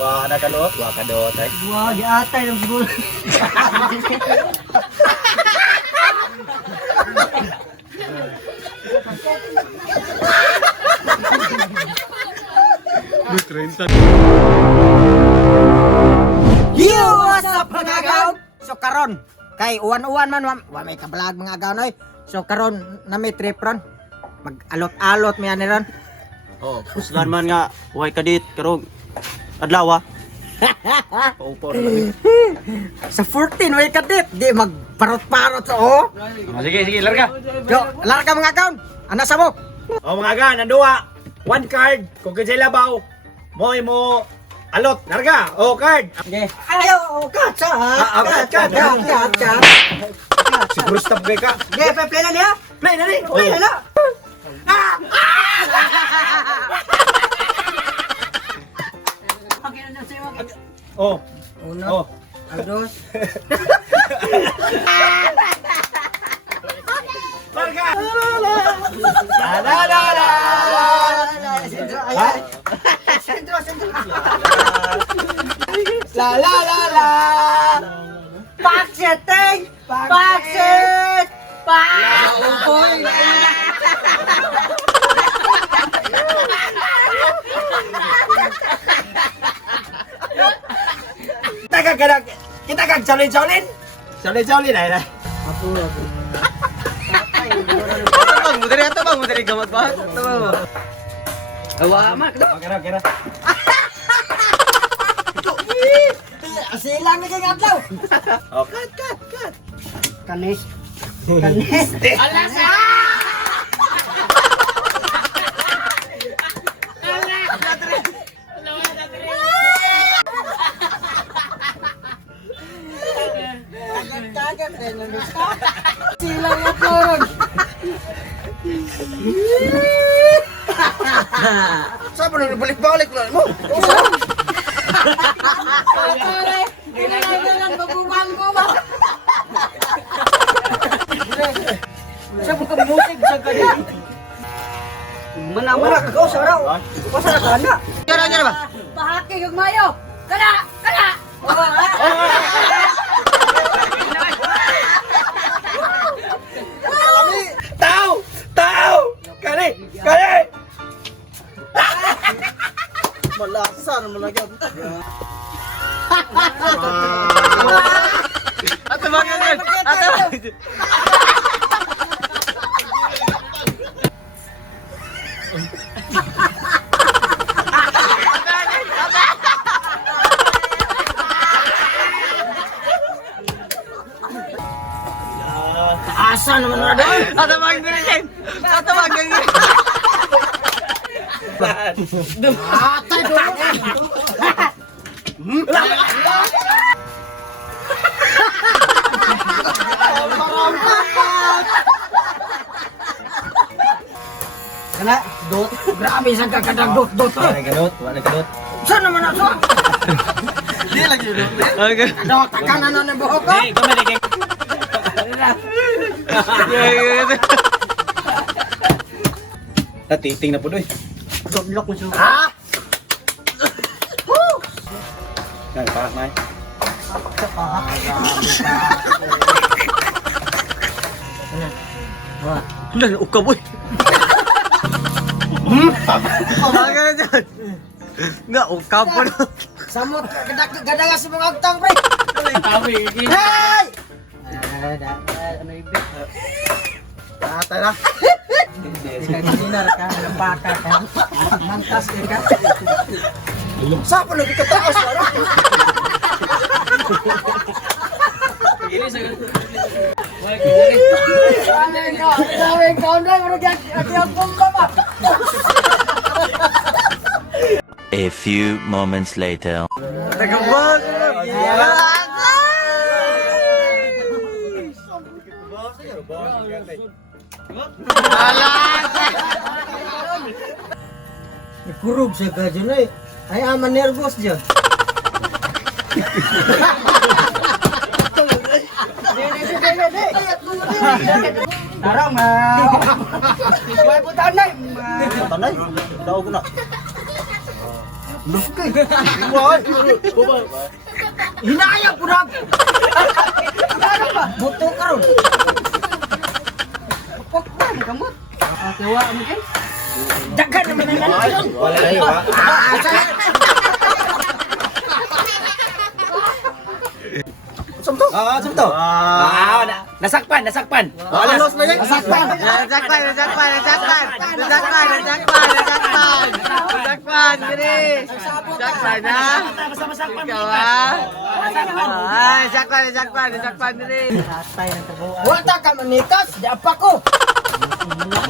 Wah, ada kadot. Wah, kadot. Wah, giatay lang siguro. Yo, what's up mga agaw? So karon kay uwan-uwan man wa may kabalag mga agaw noy. So karon na may trip ron. Mag-alot-alot mi ani ron. Oh, puslan man nga. Huwag kadit. Karong adlaw ah. Paupo na lang. Sa 14 way kadit, di magparot-parot sa oh. Sige, larga. Yo, larga mga agaw. Ana sa mo? Oh, mga aga, nanduwa. One card. Kung kinsay labaw. Mo alot. Larga. Oh, card. Okay. Ayo, katsa. Kat. Siguro stop kay ka. Okay, play na niya. Play na rin. Play na na. Oh. Uno, Oh. dos. Larga. La. Sentro. La. Paksit, ting! Paksit! Paupoy! Kita kag jolin. Jolin ay. Ako. Bang, mudari gamat ba? Tama. Awa, mak. Kira. Asilang na kay adlaw. Oh, cut. Kanis. Alas! Kagat rin ang gusto. Silang na po. Saan mo balik-balik na mo? Kailangan babubang ko ba? Siya mo ka-musig sa kanil. Mana ka sa raw. Pasara ka na. Kira ba? Pahaki yung mayo! Kana! Tao! Kali! Malasan mo lagi. Ate magagal! Asa naman na doon? Ate magagal! Atay doon. Kana dot. Grabe sa kakadag dot. Wala kadot. Saan naman ako? Di lagi dot. Okay. Dot kanan na buhok ko. Hey, Titing na po doy. Doblok mo siya. Ah! Yan, parang na. Lan, uka boy. Pamaga na dyan. Nga, uka po na. Samot gadagas sa mga agtang pre. Hey! Ano ibig? Tara. Kanina ka ng baka ka. Mantas ka. Sa pa lagi kataas para. Dawing ka na marugyan at yung bomba ba? A few moments later. Tagabag. Kurug siya ka dyan eh. Ay aman nervous dyan. Tarang may putaan na. Tanay. Daw ko na. Hinaya po na. Ano ba? Buto ka ron. Pok ba? Nagamot. Katawa mo kayo. Dagan naman ang nanon. Wala na yun, ha? Sumto. Sumto. Nasakpan. Alos na yan. Nasakpan. Diri. Nasakpan ha. Masakpan. Ikaw ha. Ay, nasakpan diri. Wata ka manikas. Di apa ko.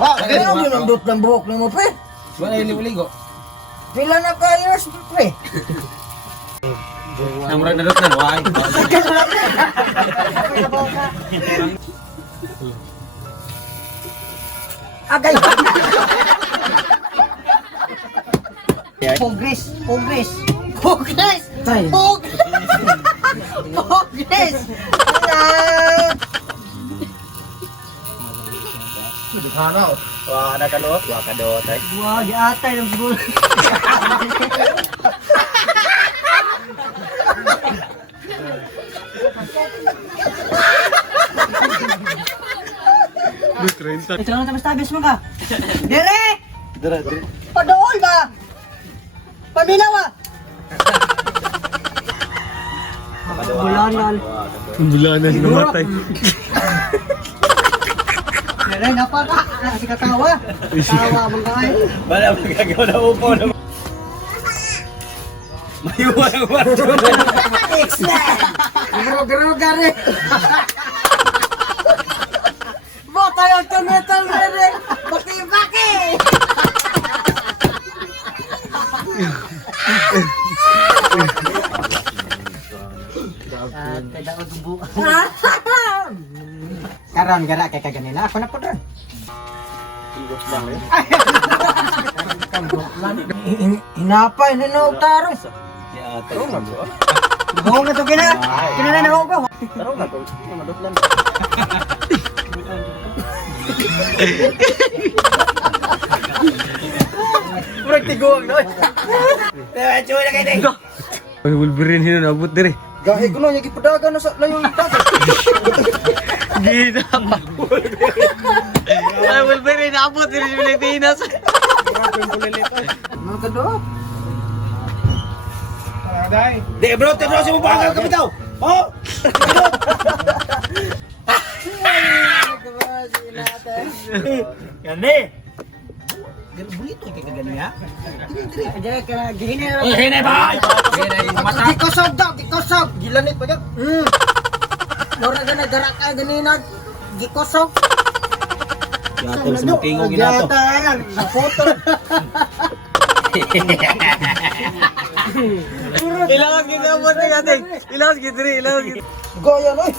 Kaya mo yung nandot ng buhok ni mo, pre. Wala yung ligo. Pila na ka years, pre. Namurag na na, why? Agay. Progress. Tay. Progress! Wah, ada kadot. Wah, kadot. Wah, di atay lang siguro. Ito lang tapos tabis mo ka. Dire! Padool ba? Paminawa! Bulanan. Bulanan namatay. Dire, napaka. Si katawa. Tawa mong kaay. Wala magagawa na upo na. Mayuwa ng wato. Garo-garo rin. Bota yung tumitol rin. Baki-baki. Karon gara kay kaganina ako na po ron. Hinapay ni no tarong. Ya, terus na bro. Buhong na to kinala na ako. Terus na to. Madot lang. Murag tiguang no. Chuy na kay ding. Ay, Wolverine hino nabot diri. Gahi ko na yung ipadagan na sa layo yung dagat. Gina pa. Ay, Wolverine nabot diri sa Pilipinas. Mga kadot. Di bro, terus mo bagal ka bitaw. Oh. Gani. Bulito kay kaganina. Aja ka gihini. Oh, hinay ba? Gikosog daw, gikosog. Gilanit pa dyan. Lora ka na dara ka ganina. Gikosog. Yato sa matingo ginato. Gata, sa photo. Ilangan kita buat ni kating. Ilangan kita diri, ilangan kita. Goyan oy.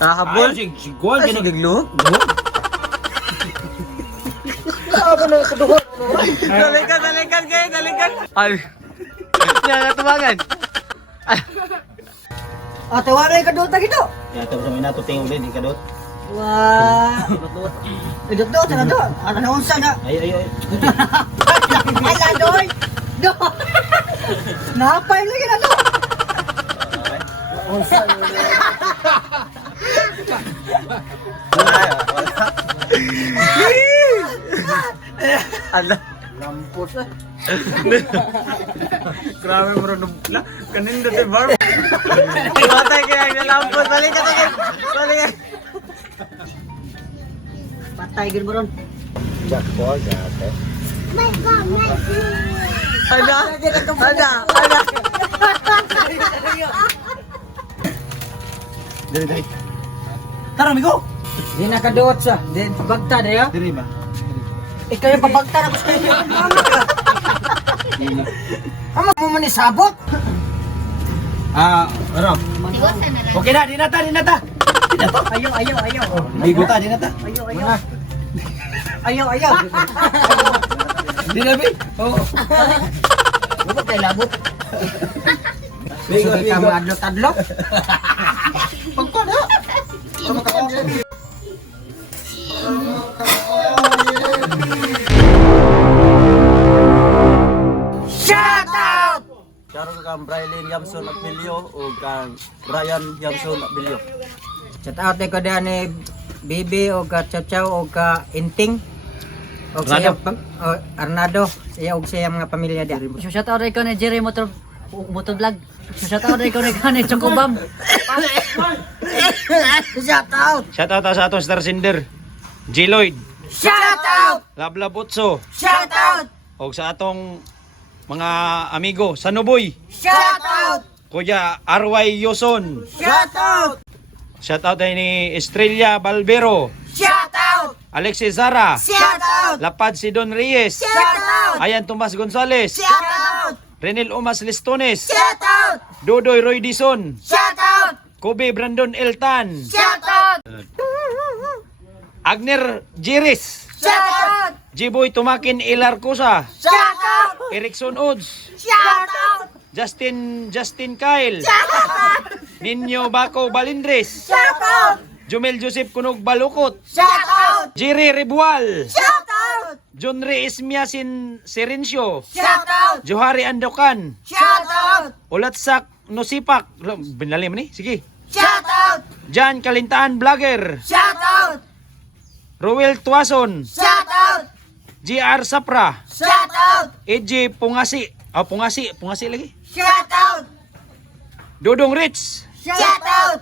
Habol. Si gol Ay, gigluhok. Ako na kaduhot. Dalikan kayo, dalikan. Ay. Jangan tumangan. Ate wala ka dota gito. Yato sa minato tingo din kadot. Wah. Idot na do. Ano na unsa na? Ay. Ala doy. Do. Napay lagi na do. Unsa. Ala. Lampos ah. Grabe bro, na kanin dati bar. Patay kaya nalampos. Balik ka tayo. Balik. Patay gid mo ron. Ada. Dali. Tara migo. Di nakaduot sa. Di pabagta dayo. Diri ba? Ikaw yung pabagta na gusto niyo. Amo mo man isabot. Ano? Okay na, di na ta. Ayaw. Bigo ta, di na ta. Ayaw. Di na bi. Oo. Bukod tayo labot. Bigo. Kamu adlot-adlot. Pagkada. Shout out! kang Brylin Yamson Abilio o kang Brian Yamson Abilio. Shout out ko diyan ni Bibi o ka Chow Chow o ka Inting. O sa iyang Arnado, siya og siya mga pamilya diya. Shout out ko ni Jerry Motor Vlog. Shout out ko ni Chocobam. Shout out. Shout out sa atong Star Cinder. G. Lloyd. Shout out. Labla Butso. Shout out. O sa atong mga amigo sa Nuboy. Shout out. Kuya R.Y. Yoson. Shout out. Shout out din ni Estrella Balbero. Shout out. Alexis Zara. Shout out. Lapad si Don Reyes. Shout out. Ayan Tomas Gonzales. Shout out. Renel Omas Listones. Shout out. Dodoy Roy Dison. Shout out. Kobe Brandon Eltan. Shout out. Agner Jiris. Shout out. Jiboy Tumakin Ilarcosa. Shout out. Erickson Odds. Shout out. Justin Kyle. Ninyo Bako Balindres. Shout out. Jumel Joseph Kunog Balukot. Shout out. Jerry Ribual. Shout out. John Reyes Serencio. Shout out. Johari Andokan. Shout out. Ulatsak Nosipak. Binalim ni? Sige. Shout out. Jan Kalintaan Vlogger. Shout out. Roel Tuason. Shout out. GR Sapra. Shout out. EJ Pungasi. Pungasi lagi. Shout out. Dodong Rich. Shout out.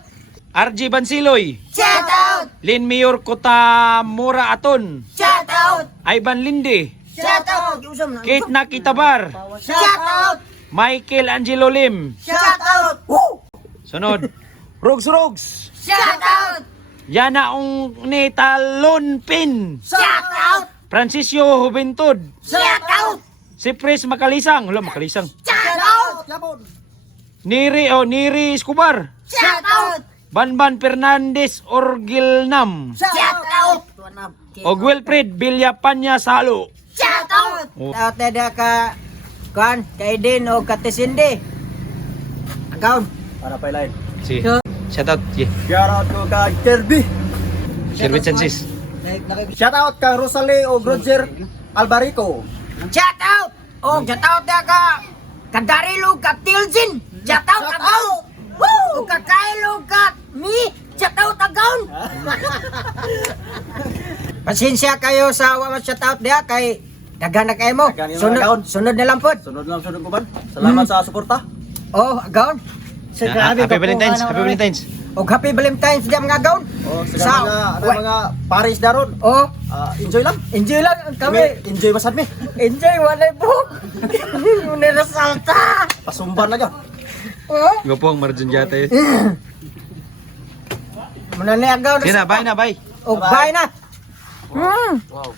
RJ Bansiloy. Shout out. Lin Mayor Kotamura Aton. Shout out. Ivan Linde. Shout out. Kate Nakitabar. Shout out. Michael Angelo Lim. Shout out. Sunod. Rogs. Shout out. Yana ni Talon Pin. Shout out. Francisco Juventud. Shout out. Cypress Makalisang. Makalisang. Shout out. Niri Escobar. Shout out. Banban Fernandez Orgilnam. Shout out. O Wilfred Villapanya Salo. Shout out. Oh. Shout out ka kan kay Din o Katisindi. Account. Para pa line. Si. Shout out. Yeah. Shout out ko kang Kirby. Sherwin Sensis. Shout out kang Rosalie o Roger Albarico. Shout out. Oh, shout out ka Kadarilo ka Tilzin. Shout out agaw. Woo! Ka Kailo ka mi. Shout out agaw. Pasensya kayo sa wa shout out dia kay daghan na kayo mo. Daghan yung mga account. Sunod na lang pod. Sunod ko ban. Salamat sa suporta. Oh, agaw. Happy Valentine's. Happy Valentine's. Og happy Valentine's dia mga agaw. Oh, sa mga Paris daron. Oh, Enjoy lang. enjoy lang kami. Enjoy masad mi. Enjoy walay book. Muna na salta. Pasumban na gyud. Oh, Gopong Marjun Jate. muna na agaw. Sige na, bye na, bye. Oh, bye na. Wow.